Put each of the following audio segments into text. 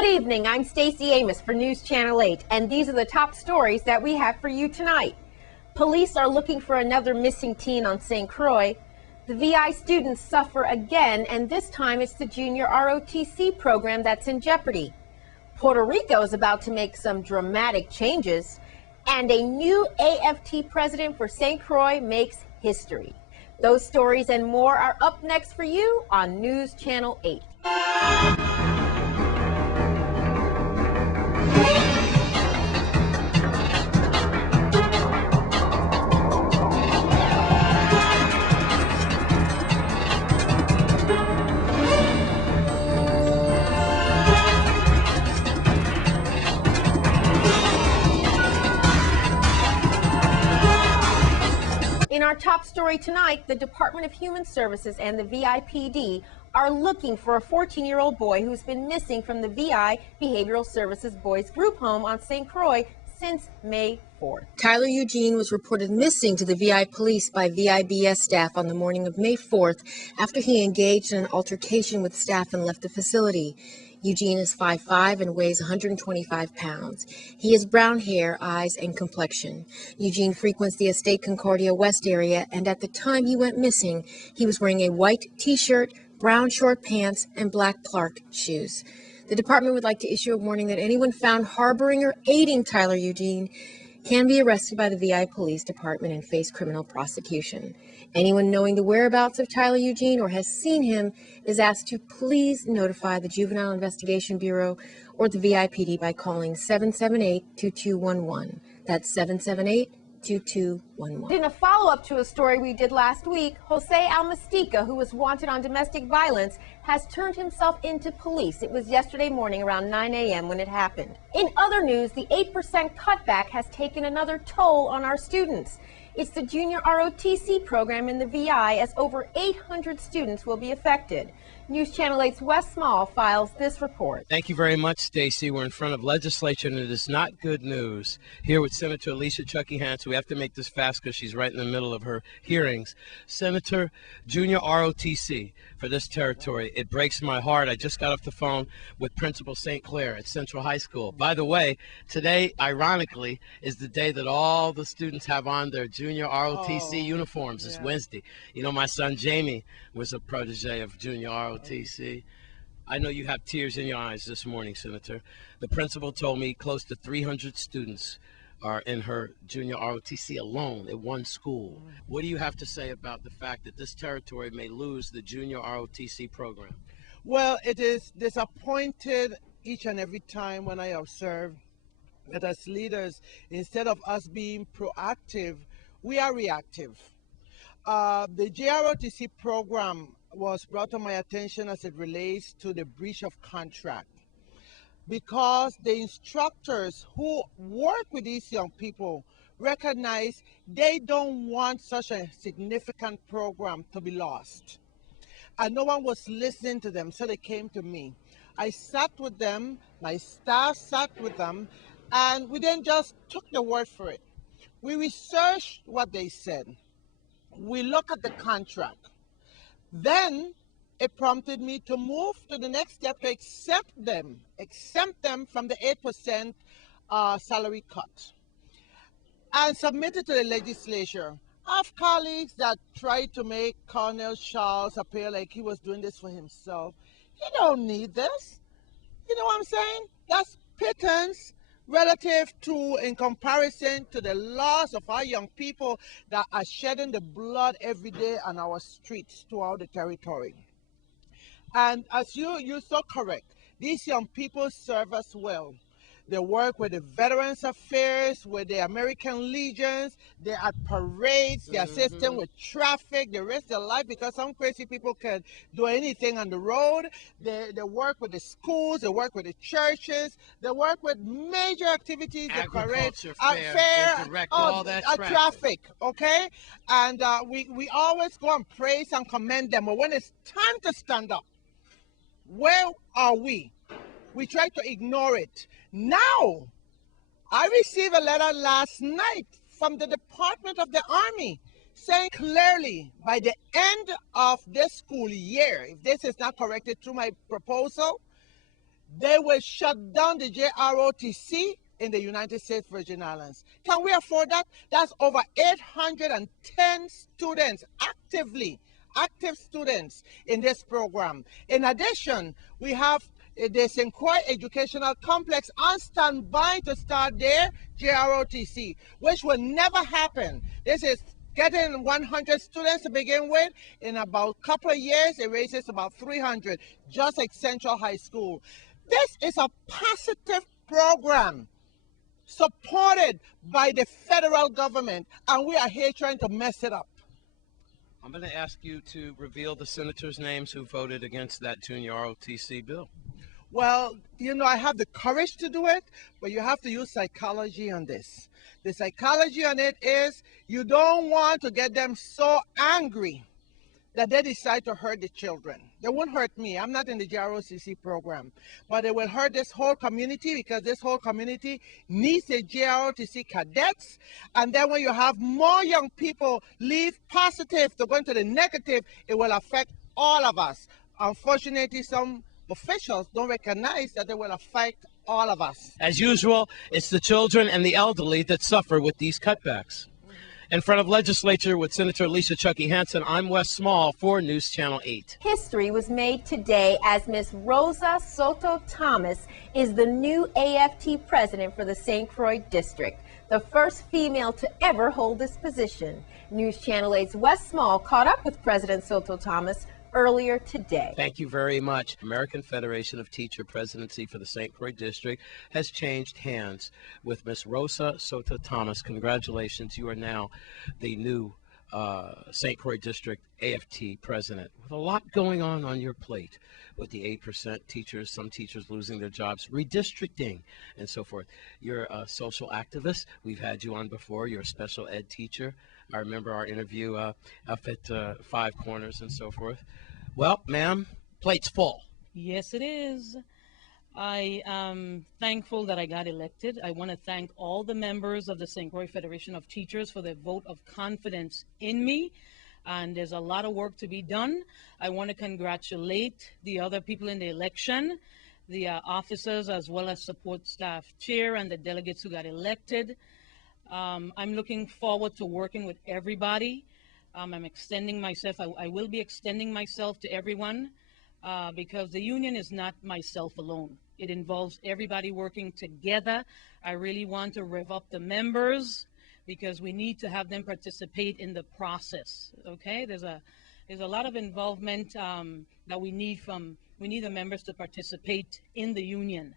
Good evening, I'm Stacey Amos for News Channel 8, and these are the top stories that we have for you tonight. Police are looking for another missing teen on St. Croix. The VI students suffer again, and this time it's the junior ROTC program that's in jeopardy. Puerto Rico is about to make some dramatic changes, and a new AFT president for St. Croix makes history. Those stories and more are up next for you on News Channel 8. In our top story tonight, the Department of Human Services and the VIPD are looking for a 14-year-old boy who's been missing from the VI Behavioral Services Boys Group Home on St. Croix since May 4th. Tyler Eugene was reported missing to the VI police by VIBS staff on the morning of May 4th after he engaged in an altercation with staff and left the facility. Eugene is 5'5" and weighs 125 pounds. He has brown hair, eyes, and complexion. Eugene frequents the Estate Concordia West area, and at the time he went missing, he was wearing a white t-shirt, brown short pants, and black Clark shoes. The department would like to issue a warning that anyone found harboring or aiding Tyler Eugene can be arrested by the VI Police Department and face criminal prosecution. Anyone knowing the whereabouts of Tyler Eugene or has seen him is asked to please notify the Juvenile Investigation Bureau or the VIPD by calling 778-2211. That's 778-2211. In a follow-up to a story we did last week, Jose Almastica, who was wanted on domestic violence, has turned himself into police. It was yesterday morning around 9 a.m. when it happened. In other news, the 8% cutback has taken another toll on our students. It's the junior ROTC program in the VI, as over 800 students will be affected. News Channel 8's Wes Small files this report. Thank you very much, Stacey. We're in front of legislature, and it is not good news. Here with Senator Alicia Chucky Hansen. We have to make this fast because she's right in the middle of her hearings. Senator, junior ROTC for this territory. It breaks my heart. I just got off the phone with Principal St. Clair at Central High School. By the way, today, ironically, is the day that all the students have on their junior ROTC uniforms. It's Wednesday. You know, my son Jamie was a protege of junior ROTC. I know you have tears in your eyes this morning, Senator. The principal told me close to 300 students are in her junior ROTC alone at one school. What do you have to say about the fact that this territory may lose the junior ROTC program? Well, it is disappointed each and every time when I observe that as leaders, instead of us being proactive, we are reactive. The JROTC program was brought to my attention as it relates to the breach of contract, because the instructors who work with these young people recognize they don't want such a significant program to be lost. And no one was listening to them, so they came to me. I sat with them, my staff sat with them, and we then just took the word for it. We researched what they said. We looked at the contract. Then it prompted me to move to the next step to exempt them from the 8% salary cut and submit it to the legislature. I have colleagues that tried to make Colonel Charles appear like he was doing this for himself. He don't need this. You know what I'm saying? That's pittance relative to, in comparison to the loss of our young people that are shedding the blood every day on our streets throughout the territory. And as you're so correct, these young people serve us well. They work with the Veterans Affairs, with the American Legions, they're at parades, they assist them with traffic, they risk their life because some crazy people can do anything on the road. They work with the schools, they work with the churches, they work with major activities, the parades, fair, all that traffic, okay? And we always go and praise and commend them, but when it's time to stand up, where are we? We try to ignore it. Now, I received a letter last night from the Department of the Army saying clearly by the end of this school year, if this is not corrected through my proposal, they will shut down the JROTC in the United States Virgin Islands. Can we afford that? That's over 810 students active students in this program. In addition, we have the St. Croix Educational Complex on standby to start their JROTC, which will never happen. This is getting 100 students to begin with. In about a couple of years, it raises about 300, just like Central High School. This is a positive program supported by the federal government, and we are here trying to mess it up. I'm going to ask you to reveal the senators' names who voted against that junior ROTC bill. Well, you know, I have the courage to do it, but you have to use psychology on this. The psychology on it is you don't want to get them so angry that they decide to hurt the children. They won't hurt me. I'm not in the JROTC program, but it will hurt this whole community because this whole community needs the JROTC cadets. And then when you have more young people leave positive to go into the negative, it will affect all of us. Unfortunately, some officials don't recognize that it will affect all of us. As usual, it's the children and the elderly that suffer with these cutbacks. In front of legislature with Senator Alicia Chucky Hansen, I'm Wes Small for News Channel 8. History was made today as Miss Rosa Soto Thomas is the new AFT president for the St. Croix district, the first female to ever hold this position. News Channel 8's Wes Small caught up with President Soto Thomas earlier today. Thank you very much. American Federation of Teacher presidency for the St. Croix district has changed hands with Miss Rosa Soto Thomas. Congratulations. You are now the new St. Croix district AFT president, with a lot going on your plate with the 8% teachers, some teachers losing their jobs, redistricting, and so forth. You're a social activist. We've had you on before. You're a special ed teacher. I remember our interview up at Five Corners and so forth. Well, ma'am, plate's full. Yes, it is. I am thankful that I got elected. I want to thank all the members of the St. Croix Federation of Teachers for their vote of confidence in me. And there's a lot of work to be done. I want to congratulate the other people in the election, the officers as well as support staff chair and the delegates who got elected. I'm looking forward to working with everybody. I'm extending myself. I will be extending myself to everyone because the union is not myself alone. It involves everybody working together. I really want to rev up the members because we need to have them participate in the process. Okay, there's a lot of involvement that we need the members to participate in the union.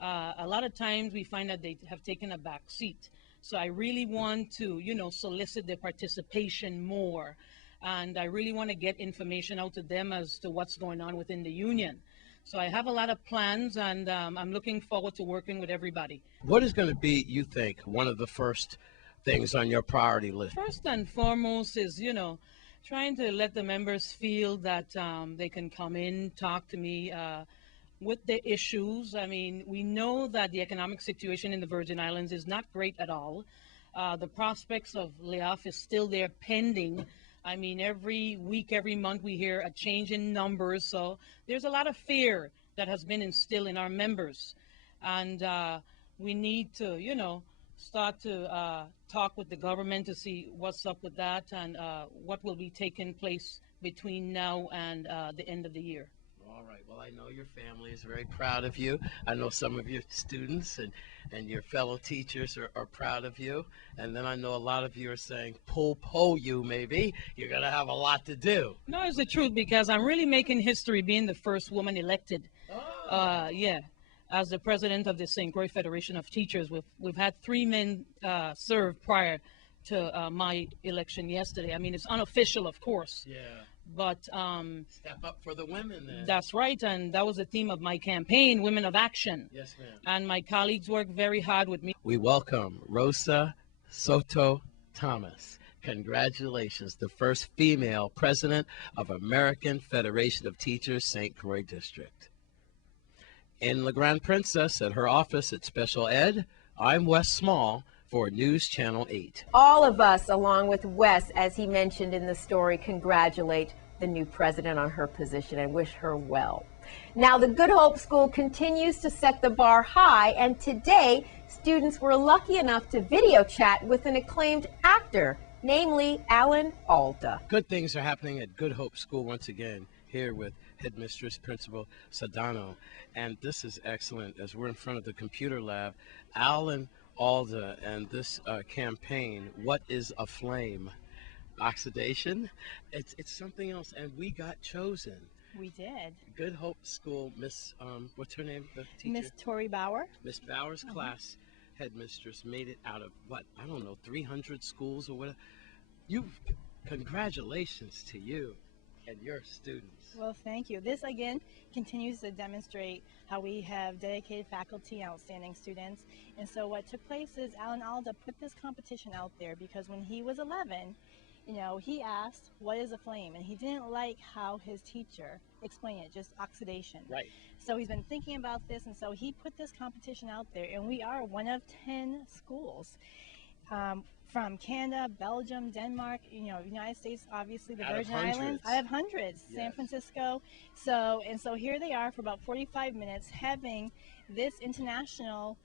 A lot of times we find that they have taken a back seat. So I really want to, solicit their participation more. And I really want to get information out to them as to what's going on within the union. So I have a lot of plans, and I'm looking forward to working with everybody. What is going to be, you think, one of the first things on your priority list? First and foremost is, trying to let the members feel that they can come in, talk to me, with the issues. I mean, we know that the economic situation in the Virgin Islands is not great at all. The prospects of layoff is still there pending. I mean, every week, every month, we hear a change in numbers. So there's a lot of fear that has been instilled in our members. And we need to, start to talk with the government to see what's up with that and what will be taking place between now and the end of the year. All right. Well, I know your family is very proud of you. I know some of your students and your fellow teachers are proud of you. And then I know a lot of you are saying, po you maybe. You're going to have a lot to do. No, it's the truth because I'm really making history being the first woman elected. Oh. As the president of the St. Croix Federation of Teachers. We've had 3 men serve prior to my election yesterday. I mean, it's unofficial, of course. Yeah. But step up for the women then. That's right, and that was the theme of my campaign, Women of Action. Yes, ma'am. And my colleagues worked very hard with me. We welcome Rosa Soto Thomas. Congratulations, the first female president of American Federation of Teachers, St. Croix District. In La Grande Princess at her office at Special Ed, I'm Wes Small for News Channel 8. All of us, along with Wes, as he mentioned in the story, congratulate the new president on her position and wish her well. Now, the Good Hope School continues to set the bar high, and today, students were lucky enough to video chat with an acclaimed actor, namely Alan Alda. Good things are happening at Good Hope School once again, here with Headmistress Principal Sadano. And this is excellent as we're in front of the computer lab. Alan Alda and this campaign, What is a Flame? Oxidation? It's something else, and we got chosen. We did. Good Hope School, Miss, what's her name, the teacher? Miss Tori Bauer. Miss Bauer's class headmistress made it out of, what, I don't know, 300 schools or whatever. Congratulations to you and your students. Well, thank you. This, again, continues to demonstrate how we have dedicated faculty and outstanding students. And so what took place is Alan Alda put this competition out there because when he was 11, you know, he asked, what is a flame? And he didn't like how his teacher explained it, just oxidation. Right. So he's been thinking about this, and so he put this competition out there, and we are one of 10 schools from Canada, Belgium, Denmark, you know, United States, obviously, the Virgin Islands. I have hundreds. Yes. San Francisco. So here they are for about 45 minutes having this international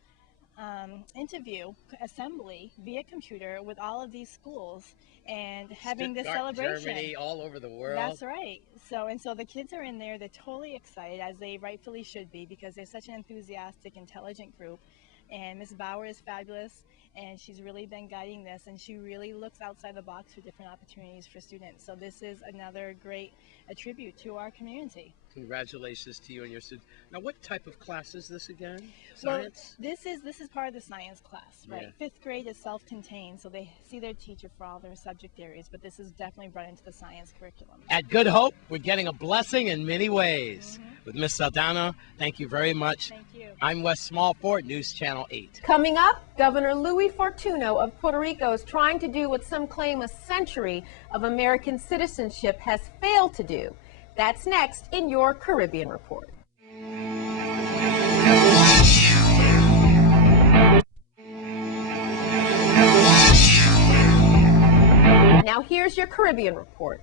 interview assembly via computer with all of these schools and having this celebration. Germany, all over the world. That's right. So the kids are in there. They're totally excited, as they rightfully should be, because they're such an enthusiastic, intelligent group. And Miss Bauer is fabulous, and she's really been guiding this, and she really looks outside the box for different opportunities for students. So this is another great tribute to our community. Congratulations to you and your students. Now, what type of class is this again? Science? Well, this is part of the science class, right? Yeah. 5th grade is self-contained, so they see their teacher for all their subject areas, but this is definitely brought into the science curriculum. At Good Hope, we're getting a blessing in many ways. With Miss Saldana, thank you very much. Thank you. I'm Wes Smallford, News Channel 8. Coming up, Governor Louis Fortuno of Puerto Rico is trying to do what some claim a century of American citizenship has failed to do. That's next in your Caribbean Report. Now here's your Caribbean Report.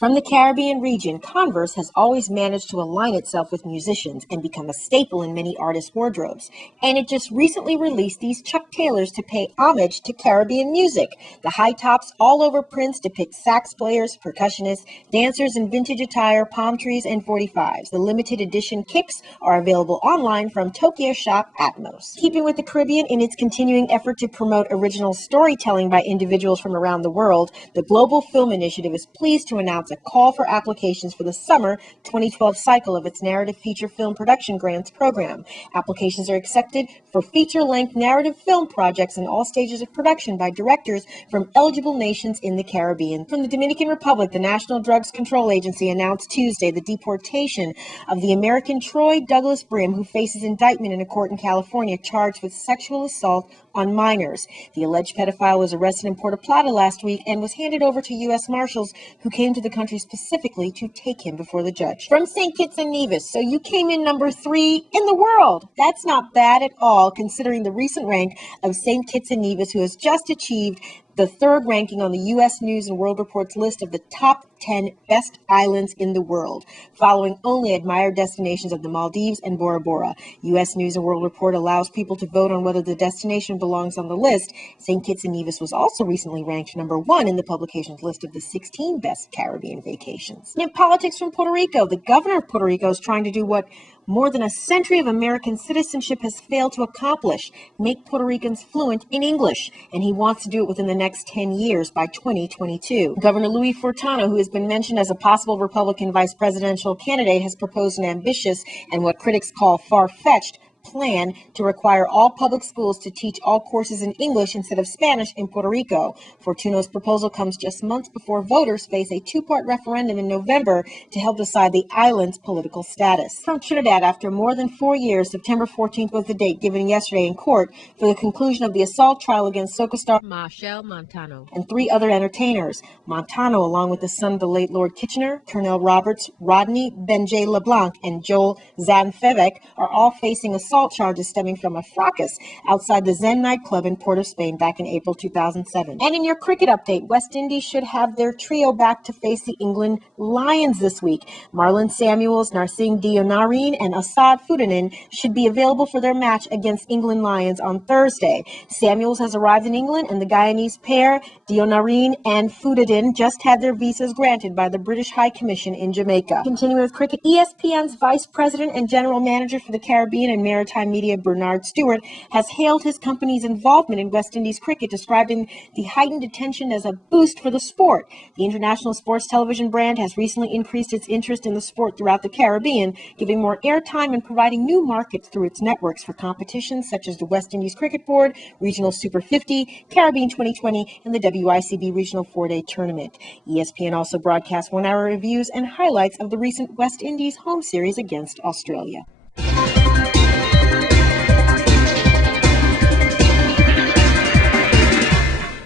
From the Caribbean region, Converse has always managed to align itself with musicians and become a staple in many artists' wardrobes. And it just recently released these Chuck Taylors to pay homage to Caribbean music. The high tops all over prints depict sax players, percussionists, dancers in vintage attire, palm trees, and 45s. The limited edition kicks are available online from Tokyo shop Atmos. Keeping with the Caribbean in its continuing effort to promote original storytelling by individuals from around the world, the Global Film Initiative is pleased to announce a call for applications for the summer 2012 cycle of its narrative feature film production grants program. Applications are accepted for feature-length narrative film projects in all stages of production by directors from eligible nations in the Caribbean. From the Dominican Republic, the National Drugs Control Agency announced Tuesday the deportation of the American Troy Douglas Brim, who faces indictment in a court in California charged with sexual assault on minors. The alleged pedophile was arrested in Puerto Plata last week and was handed over to U.S. Marshals, who came to the country specifically to take him before the judge. From St. Kitts and Nevis, so you came in number 3 in the world. That's not bad at all, considering the recent rank of St. Kitts and Nevis, who has just achieved the 3rd ranking on the U.S. News and World Report's list of the top 10 best islands in the world, following only admired destinations of the Maldives and Bora Bora. U.S. News and World Report allows people to vote on whether the destination belongs on the list. St. Kitts and Nevis was also recently ranked number 1 in the publication's list of the 16 best Caribbean vacations. In politics from Puerto Rico, the governor of Puerto Rico is trying to do what more than a century of American citizenship has failed to accomplish: make Puerto Ricans fluent in English. And he wants to do it within the next 10 years by 2022. Governor Louis Fortuno, who has been mentioned as a possible Republican vice presidential candidate, has proposed an ambitious and what critics call far-fetched plan to require all public schools to teach all courses in English instead of Spanish in Puerto Rico. Fortuno's proposal comes just months before voters face a 2-part referendum in November to help decide the island's political status. From Trinidad, after more than 4 years, September 14th was the date given yesterday in court for the conclusion of the assault trial against soca star Marshall Montano and 3 other entertainers. Montano, along with the son of the late Lord Kitchener, Colonel Roberts, Rodney Benjay LeBlanc, and Joel Zanfevek, are all facing assault assault charges stemming from a fracas outside the Zen nightclub in Port of Spain back in April 2007. And in your cricket update, West Indies should have their trio back to face the England Lions this week. Marlon Samuels, Narsingh Deonarine, and Asad Fudanin should be available for their match against England Lions on Thursday. Samuels has arrived in England, and the Guyanese pair, Deonarine and Fudanin, just had their visas granted by the British High Commission in Jamaica. Continuing with cricket, ESPN's Vice President and General Manager for the Caribbean and Maritime Media, Bernard Stewart, has hailed his company's involvement in West Indies cricket, describing the heightened attention as a boost for the sport. The international sports television brand has recently increased its interest in the sport throughout the Caribbean, giving more airtime and providing new markets through its networks for competitions such as the West Indies Cricket Board, Regional Super 50, Caribbean 2020, and the WICB Regional 4-Day Tournament. ESPN also broadcasts one-hour reviews and highlights of the recent West Indies home series against Australia.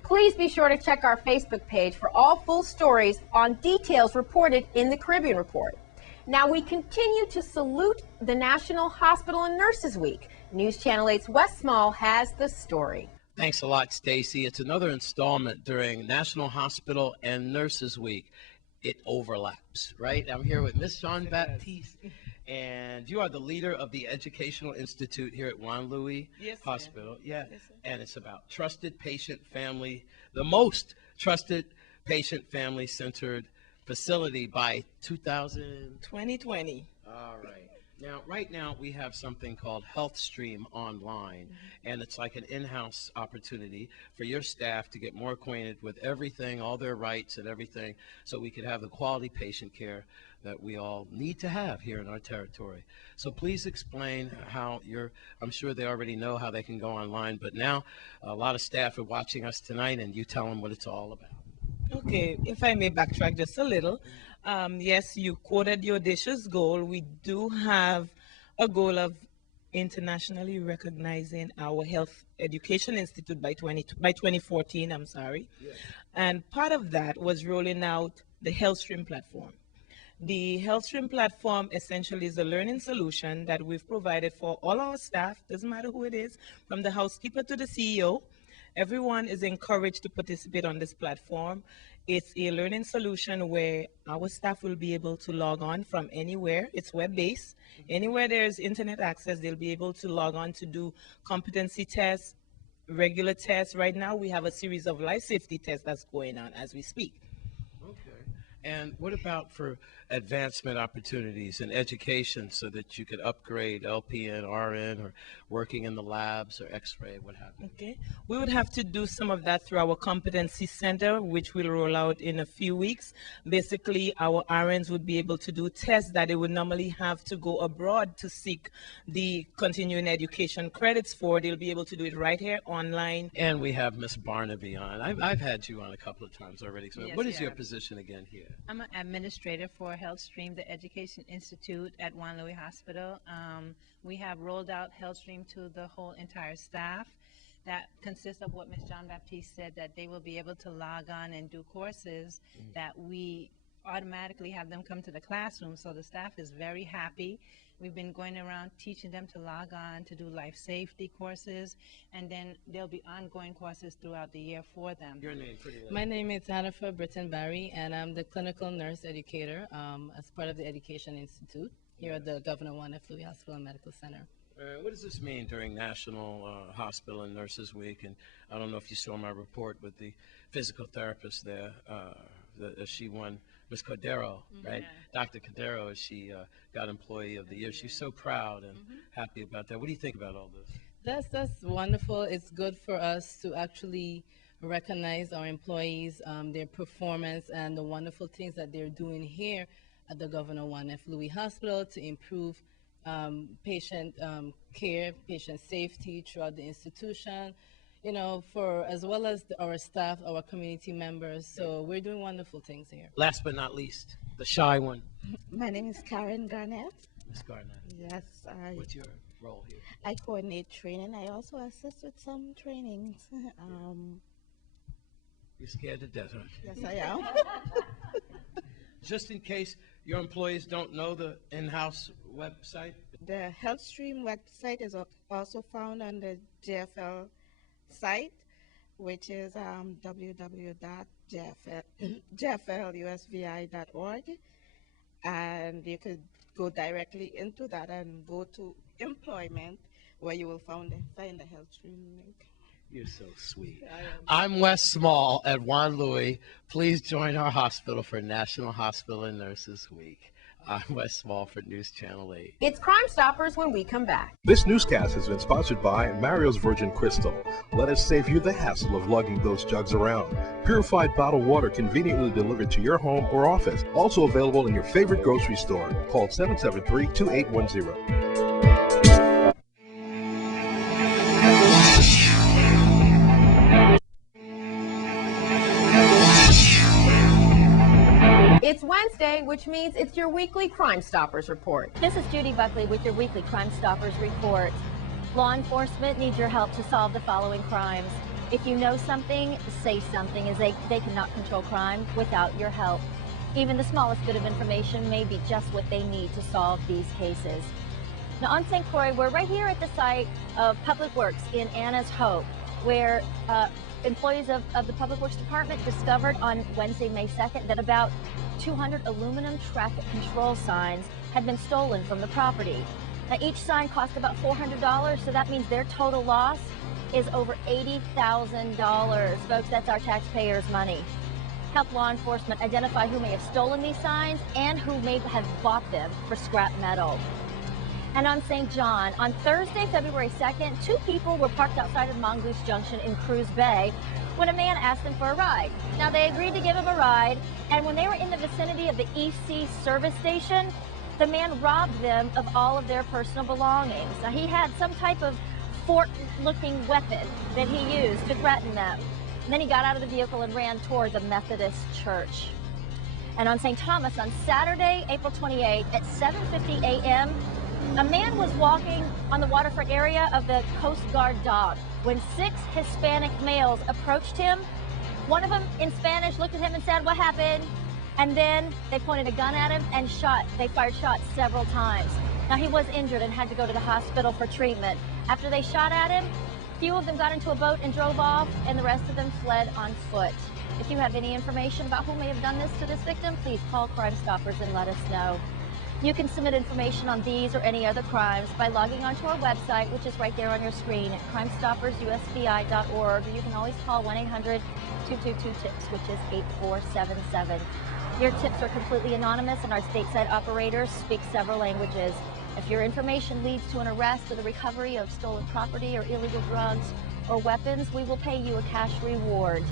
Please be sure to check our Facebook page for all full stories on details reported in the Caribbean Report. Now we continue to salute the National Hospital and Nurses Week. News Channel 8's Wes Small has the story. Thanks a lot, Stacy. It's another installment during National Hospital and Nurses Week. It overlaps, right? I'm here with Miss Jean-Baptiste, and you are the leader of the Educational Institute here at Juan Louis Hospital. Yeah, and it's about trusted patient family, the most trusted patient family centered facility by 2020. All right. Now, right now, we have something called HealthStream Online, and it's like an in-house opportunity for your staff to get more acquainted with everything, all their rights and everything, so we could have the quality patient care that we all need to have here in our territory. So please explain how I'm sure they already know how they can go online, but now a lot of staff are watching us tonight, and you tell them what it's all about. Okay, if I may backtrack just a little. Yes, you quoted your audacious goal. We do have a goal of internationally recognizing our Health Education Institute by 2014, I'm sorry. Yeah. And part of that was rolling out the HealthStream platform. The HealthStream platform essentially is a learning solution that we've provided for all our staff, doesn't matter who it is, from the housekeeper to the CEO. Everyone is encouraged to participate on this platform. It's a learning solution where our staff will be able to log on from anywhere. It's web-based. Anywhere there's internet access, they'll be able to log on to do competency tests, regular tests. Right now, we have a series of life safety tests that's going on as we speak. Okay. And what about for advancement opportunities in education so that you could upgrade LPN, RN, or working in the labs or X-ray, what have you? Okay. We would have to do some of that through our competency center, which will roll out in a few weeks. Basically, our RNs would be able to do tests that they would normally have to go abroad to seek the continuing education credits for. They'll be able to do it right here online. And we have Miss Barnaby on. I've had you on a couple of times already. So yes, what is your position again here? I'm an administrator for HealthStream, the Education Institute at Juan Louis Hospital. We have rolled out HealthStream to the whole entire staff. That consists of what Ms. Jean-Baptiste said, that they will be able to log on and do courses that we automatically have them come to the classroom. So the staff is very happy. We've been going around teaching them to log on, to do life safety courses, and then there'll be ongoing courses throughout the year for them. Your name, pretty lady. My name is Hannaford Britton Barry, and I'm the clinical nurse educator as part of the Education Institute here at the Governor Juan F. Louis Hospital and Medical Center. What does this mean during National Hospital and Nurses Week? And I don't know if you saw my report with the physical therapist there. She won, Ms. Cordero, right? Yeah. Dr. Cordero, she got Employee of the Year. She's so proud and happy about that. What do you think about all this? That's wonderful. It's good for us to actually recognize our employees, their performance, and the wonderful things that they're doing here at the Governor Juan F. Louis Hospital to improve patient care, patient safety throughout the institution, you know, for as well as our staff, our community members. So we're doing wonderful things here. Last but not least, the shy one. My name is Karen Garnett. Ms. Garnett. Yes. What's your role here? I coordinate training. I also assist with some trainings. You're scared to death, huh? Yes, I am. just in case your employees don't know the in-house website? The HealthStream website is also found on the JFL site, which is www.jflusvi.org, and you could go directly into that and go to employment, where you will find the HealthStream link. You're so sweet. I'm Wes Small at Juan Louis. Please join our hospital for National Hospital and Nurses Week. I'm Wes Small for News Channel 8. It's Crime Stoppers when we come back. This newscast has been sponsored by Mario's Virgin Crystal. Let us save you the hassle of lugging those jugs around. Purified bottled water conveniently delivered to your home or office. Also available in your favorite grocery store. Call 773-2810. It's Wednesday, which means it's your weekly Crime Stoppers report. This is Judy Buckley with your weekly Crime Stoppers report. Law enforcement needs your help to solve the following crimes. If you know something, say something, as they cannot control crime without your help. Even the smallest bit of information may be just what they need to solve these cases. Now on St. Croix, we're right here at the site of Public Works in Anna's Hope, where employees of the Public Works Department discovered on Wednesday, May 2nd, that about 200 aluminum traffic control signs had been stolen from the property. Now each sign cost about $400, so that means their total loss is over $80,000. Folks, that's our taxpayers' money. Help law enforcement identify who may have stolen these signs and who may have bought them for scrap metal. And on St. John, on Thursday, February 2nd, two people were parked outside of Mongoose Junction in Cruz Bay when a man asked them for a ride. Now, they agreed to give him a ride, and when they were in the vicinity of the EC service station, the man robbed them of all of their personal belongings. Now, he had some type of fork-looking weapon that he used to threaten them. And then he got out of the vehicle and ran toward the Methodist church. And on St. Thomas, on Saturday, April 28th at 7:50 a.m., a man was walking on the waterfront area of the Coast Guard dock when 6 Hispanic males approached him. One of them in Spanish looked at him and said, "What happened?" And then they pointed a gun at him and they fired shots several times. Now he was injured and had to go to the hospital for treatment. After they shot at him, a few of them got into a boat and drove off, and the rest of them fled on foot. If you have any information about who may have done this to this victim, please call Crime Stoppers and let us know. You can submit information on these or any other crimes by logging onto our website, which is right there on your screen at crimestoppersusvi.org. You can always call 1-800-222-TIPS, which is 8477. Your tips are completely anonymous, and our stateside operators speak several languages. If your information leads to an arrest or the recovery of stolen property or illegal drugs or weapons, we will pay you a cash reward.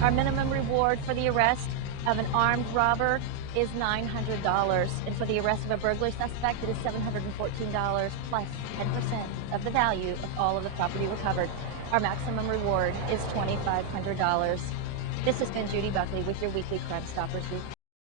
Our minimum reward for the arrest of an armed robber is $900, and for the arrest of a burglary suspect, it is $714 plus 10% of the value of all of the property recovered. Our maximum reward is $2,500. This has been Judy Buckley with your weekly Crime Stoppers Week.